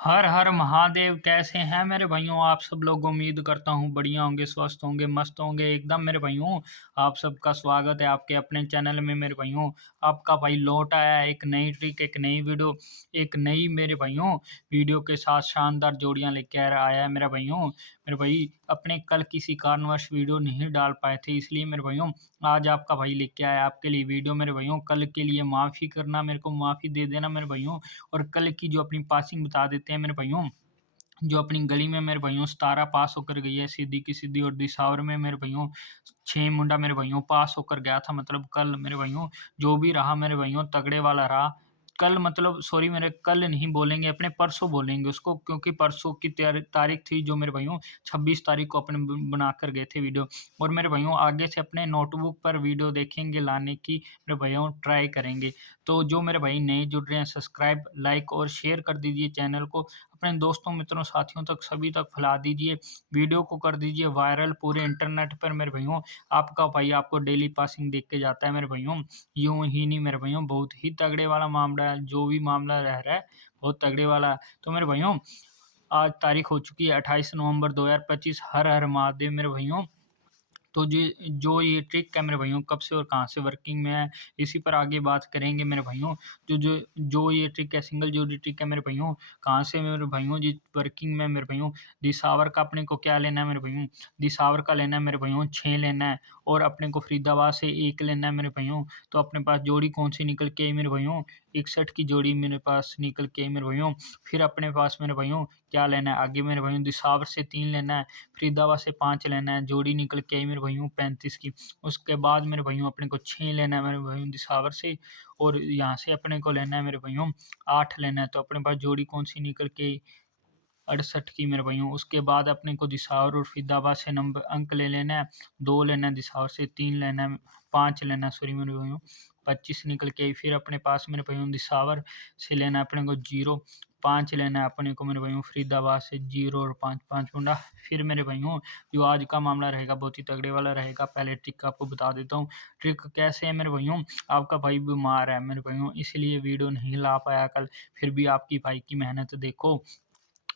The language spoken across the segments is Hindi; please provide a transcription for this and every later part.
हर हर महादेव। कैसे हैं मेरे भाइयों आप सब लोग। उम्मीद करता हूँ बढ़िया होंगे, स्वस्थ होंगे, मस्त होंगे एकदम मेरे भाइयों। आप सबका स्वागत है आपके अपने चैनल में मेरे भाइयों। आपका भाई लौट आया है एक नई ट्रिक, एक नई वीडियो, एक नई मेरे भाइयों वीडियो के साथ शानदार जोड़ियां लेकर आया है मेरे भाइयों। मेरे भाई अपने कल किसी कारणवश वीडियो नहीं डाल पाए थे, इसलिए मेरे भाइयों आज आपका भाई लेके आया आपके लिए वीडियो मेरे भाइयों। कल के लिए माफ़ी करना, मेरे को माफ़ी दे देना मेरे भाइयों। और कल की जो अपनी पासिंग बता देते हैं मेरे भाइयों। जो अपनी गली में मेरे भाइयों 17 पास होकर गई है सीधी की सीधी, और दिसावर में मेरे भाइयों 6 मुंडा मेरे भाइयों पास होकर गया था। मतलब कल मेरे भाइयों जो भी रहा मेरे भाइयों तगड़े वाला रहा। कल मतलब सॉरी, मेरे कल नहीं बोलेंगे, अपने परसों बोलेंगे उसको, क्योंकि परसों की तारीख थी जो मेरे भाइयों 26 तारीख को अपने बनाकर गए थे वीडियो। और मेरे भाइयों आगे से अपने नोटबुक पर वीडियो देखेंगे लाने की मेरे भाइयों ट्राई करेंगे। तो जो मेरे भाई नए जुड़ रहे हैं सब्सक्राइब, लाइक और शेयर कर दीजिए चैनल को। अपने दोस्तों, मित्रों, साथियों तक सभी तक फैला दीजिए। वीडियो को कर दीजिए वायरल पूरे इंटरनेट पर मेरे भइयों। आपका भाई आपको डेली पासिंग देख के जाता है मेरे भइयों। यूँ ही नहीं मेरे भइयों, बहुत ही तगड़े वाला मामला है, जो भी मामला रह रहा है बहुत तगड़े वाला है। तो मेरे भइयों आज तारीख हो चुकी है 28 नवंबर 2025। हर हर महादेव मेरे भइयों। तो जो ये ट्रिक है मेरे भाइयों कब से और कहाँ से वर्किंग में है, इसी पर आगे बात करेंगे मेरे भाइयों। जो जो जो ये ट्रिक है, सिंगल जोड़ी ट्रिक है मेरे भाइयों, कहाँ से मेरे भाइयों जी वर्किंग में मेरे भाइयों। दिसावर का अपने को क्या लेना है मेरे भाइयों। दिसावर का लेना है मेरे भाइयों 6 लेना है, और अपने को फरीदाबाद से 1 लेना है मेरे भाइयों। तो अपने पास जोड़ी कौन सी निकल के आई मेरे भाइयों, 61 की जोड़ी मेरे पास निकल के आई मेरे भाइयों। फिर अपने पास मेरे भाइयों क्या लेना है आगे मेरे भाइयों, दिसावर से 3 लेना है, फरीदाबाद से 5 लेना है, जोड़ी निकल के आई मेरे भाइयों 35 की। उसके बाद मेरे भाइयों अपने को 6 लेना है मेरे भाइयों दिसावर से, और यहाँ से अपने को लेना है मेरे भाइयों 8 लेना है। तो अपने पास जोड़ी कौन सी निकल के आई 68 की मेरे भाइयों। उसके बाद अपने को दिसावर और फरीदाबाद से नंबर अंक ले लेना है। 2 लेना है दिसावर से, 3 लेना है, 5 लेना है सॉरी मेरे भाइयों, 25 निकल के आई। फिर अपने पास मेरे भाइयों दिसावर से लेना है अपने को 0, 5 लेना है अपने को मेरे भाइयों फरीदाबाद से 0 और 5, 5 मुंडा। फिर मेरे भाइयों जो आज का मामला रहेगा बहुत ही तगड़े वाला रहेगा। पहले ट्रिक आपको बता देता हूँ। ट्रिक कैसे है मेरे भाइयों, आपका भाई बीमार है मेरे भाइयों, इसलिए वीडियो नहीं ला पाया कल। फिर भी आपकी भाई की मेहनत देखो,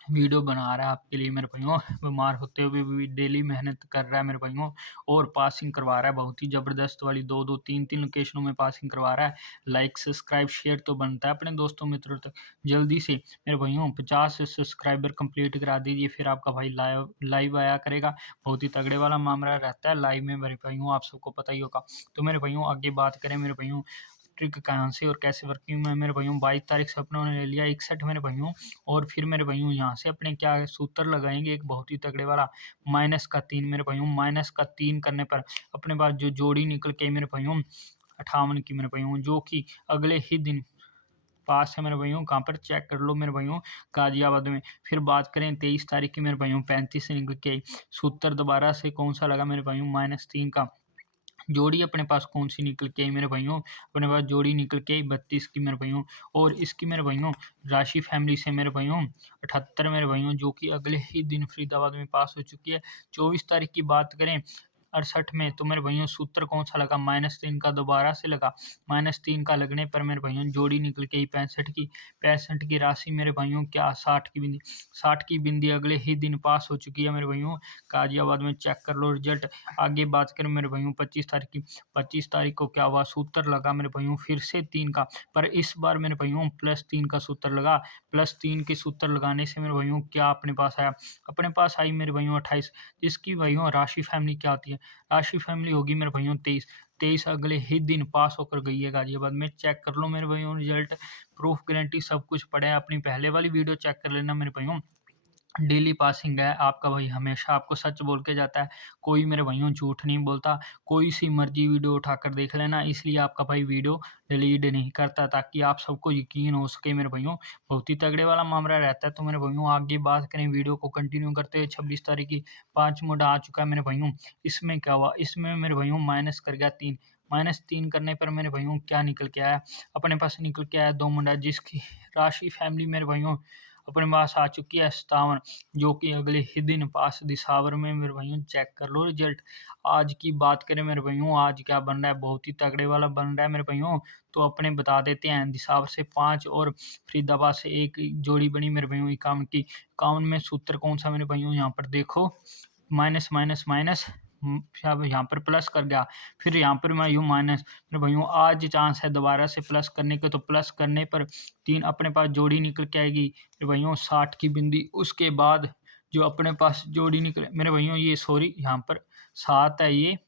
वीडियो बना रहा है आपके लिए मेरे भाइयों। बीमार होते हुए भी डेली मेहनत कर रहा है मेरे भाइयों, और पासिंग करवा रहा है बहुत ही ज़बरदस्त वाली 2-2 3-3 लोकेशनों में पासिंग करवा रहा है। लाइक सब्सक्राइब शेयर तो बनता है अपने दोस्तों मित्रों तक जल्दी से मेरे भाइयों। 50 सब्सक्राइबर कंप्लीट करा दीजिए, फिर आपका भाई लाइव लाइव आया करेगा। बहुत ही तगड़े वाला मामला रहता है लाइव में मेरे भाइयों, आप सबको पता ही होगा। तो मेरे भाइयों आगे बात करें मेरे भाइयों, ट्रिक कहाँ से और कैसे वर्किंग में मेरे भाइयों। 22 तारीख से अपनों ने ले लिया 61 मेरे भाइयों। और फिर मेरे भाइयों यहाँ से अपने क्या सूत्र लगाएंगे एक बहुत ही तगड़े वाला, -3 मेरे भाइयों। -3 करने पर अपने पास जो जोड़ी निकल के मेरे भाइयों 58 की मेरे भाइयों, जो कि अगले ही दिन पास है मेरे भाइयों। कहाँ पर चेक कर लो मेरे भाइयों, गाजियाबाद में। फिर बात करें 23 तारीख की मेरे भाइयों 35 से निकल के आई। सूत्र दोबारा से कौन सा लगा मेरे भाइयों, -3 का। जोड़ी अपने पास कौन सी निकल के आई मेरे भाइयों, अपने पास जोड़ी निकल के आई 32 की मेरे भाइयों। और इसकी मेरे भाइयों राशि फैमिली से मेरे भाइयों 78 मेरे भाइयों, जो कि अगले ही दिन फरीदाबाद में पास हो चुकी है। 24 तारीख की बात करें 68 में, तो मेरे भाइयों सूत्र कौन सा लगा, -3 का दोबारा से लगा। -3 का लगने पर मेरे भाइयों जोड़ी निकल के आई 65 की। 65 की राशि मेरे भाइयों क्या 60 की बिंदी, 60 की बिंदी अगले ही दिन पास हो चुकी है मेरे भाइयों। गाजियाबाद में चेक कर लो रिजल्ट। आगे बात करें मेरे भाइयों 25 तारीख की। 25 तारीख को क्या हुआ, सूत्र लगा मेरे भाइयों फिर से 3 का, पर इस बार मेरे भाइयों +3 का सूत्र लगा। +3 के सूत्र लगाने से मेरे भाइयों क्या अपने पास आया, अपने पास आई मेरे भाइयों 28, जिसकी भाइयों राशि फैमिली क्या आती है, राशि फैमिली होगी मेरे भाइयों 23। 23 अगले ही दिन पास होकर गई है गाजियाबाद में। चेक कर लो मेरे भाइयों रिजल्ट, प्रूफ गारंटी सब कुछ पड़ा है। अपनी पहले वाली वीडियो चेक कर लेना मेरे भाइयों। डेली पासिंग है आपका भाई, हमेशा आपको सच बोल के जाता है, कोई मेरे भाइयों झूठ नहीं बोलता। कोई सी मर्जी वीडियो उठाकर देख लेना, इसलिए आपका भाई वीडियो डिलीट नहीं करता, ताकि आप सबको यकीन हो सके मेरे भाइयों। बहुत ही तगड़े वाला मामला रहता है। तो मेरे भाइयों आगे बात करें वीडियो को कंटिन्यू करते हुए, 26 तारीख की 5 मुंडा आ चुका है मेरे भाइयों। इसमें क्या हुआ, इसमें मेरे भाइयों माइनस कर गया 3। -3 करने पर मेरे भाइयों क्या निकल के आया, अपने पास निकल के आया 2 मुंडा, जिसकी राशि फैमिली मेरे भाइयों अपने पास आ चुकी है 57, जो कि अगले ही दिन पास दिसावर में मेरे भाइयों चेक कर लो रिजल्ट। आज की बात करें मेरे भाइयों, आज क्या बन रहा है, बहुत ही तगड़े वाला बन रहा है मेरे भाइयों। तो अपने बता देते हैं, दिसावर से 5 और फरीदाबाद से 1 जोड़ी बनी मेरे भाइयों 51 की। 51 में सूत्र कौन सा मेरे भाइयों, यहाँ पर देखो, माइनस माइनस माइनस, अब यहाँ पर प्लस कर गया, फिर यहाँ पर मैं यूँ माइनस। मेरे भाइयों आज चांस है दोबारा से प्लस करने के, तो प्लस करने पर 3 अपने पास जोड़ी निकल के आएगी मेरे भाइयों 60 की बिंदी। उसके बाद जो अपने पास जोड़ी निकले मेरे भाइयों, ये सॉरी यहाँ पर 7 है ये,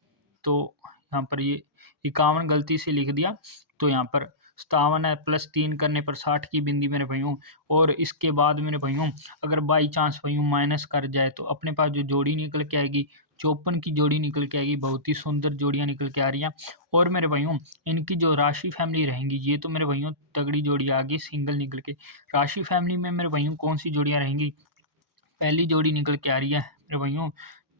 तो यहाँ पर ये 51 गलती से लिख दिया, तो यहाँ पर 57 है, प्लस 3 करने पर 60 की बिंदी मेरे भाइयों। और इसके बाद मेरे भाइयों अगर बाई चांस भाइयों माइनस कर जाए, तो अपने पास जो जोड़ी निकल के आएगी 54 की जोड़ी निकल के आएगी। बहुत ही सुंदर जोड़ियाँ निकल के आ रही हैं। और मेरे भाइयों इनकी जो राशि फैमिली रहेंगी, ये तो मेरे भाइयों तगड़ी जोड़ी आ गई सिंगल निकल के। राशि फैमिली में मेरे भाइयों कौन सी जोड़ियाँ रहेंगी, पहली जोड़ी निकल के आ रही है मेरे भाइयों,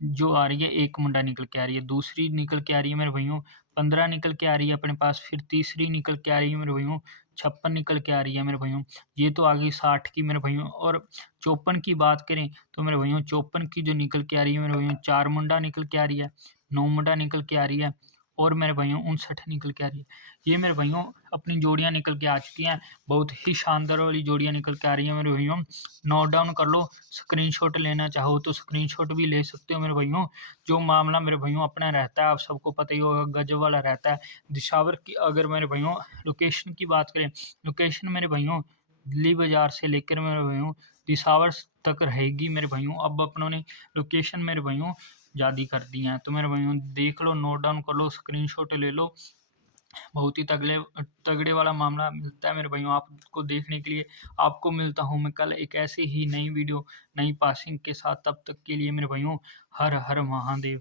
जो आ रही है एक मुंडा निकल के आ रही है। दूसरी निकल के आ रही है मेरे भाइयों 15 निकल के आ रही है अपने पास। फिर तीसरी निकल के आ रही है मेरे भाइयों 56 निकल के आ रही है मेरे भाइयों। ये तो आ गई 60 की मेरे भाइयों। और 54 की बात करें तो मेरे भाइयों 54 की जो निकल के आ रही है मेरे भाइयों, 4 मुंडा निकल के आ रही है, 9 मुंडा निकल के आ रही है, और मेरे भाइयों 59 निकल के आ रही है। ये मेरे भाइयों अपनी जोड़ियाँ निकल के आ चुकी हैं। बहुत ही शानदार वाली जोड़ियाँ निकल के आ रही हैं मेरे भाइयों। नोट डाउन कर लो, स्क्रीनशॉट लेना चाहो तो स्क्रीनशॉट भी ले सकते हो मेरे भाइयों। जो मामला मेरे भाइयों अपना रहता है, आप सबको पता ही होगा, गजब वाला रहता है। दिशावर की अगर मेरे भाइयों लोकेशन की बात करें, लोकेशन मेरे भाइयों दिल्ली बाजार से लेकर मेरे भाइयों दिसावर तक रहेगी मेरे भाइयों। अब अपनों ने लोकेशन मेरे भाइयों ज़्यादा कर दी हैं, तो मेरे भाइयों देख लो, नोट डाउन कर लो, स्क्रीनशॉट ले लो। बहुत ही तगड़े तगड़े वाला मामला मिलता है मेरे भाइयों आपको देखने के लिए। आपको मिलता हूँ मैं कल एक ऐसे ही नई वीडियो, नई पासिंग के साथ। तब तक के लिए मेरे भाइयों हर हर महादेव।